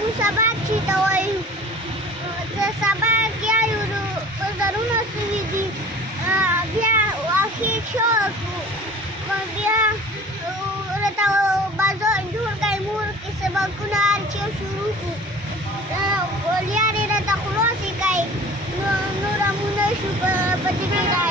موږ سبق چې ته وایو څه سبق یایو نو په زرونه سوي دي بیا واښې شوق بیا راته بازار جوړ کړئ مور کې سبقونه هر چې شروع کړو لیارې راته خلاصې کړئ نور مونږ نه شو په دې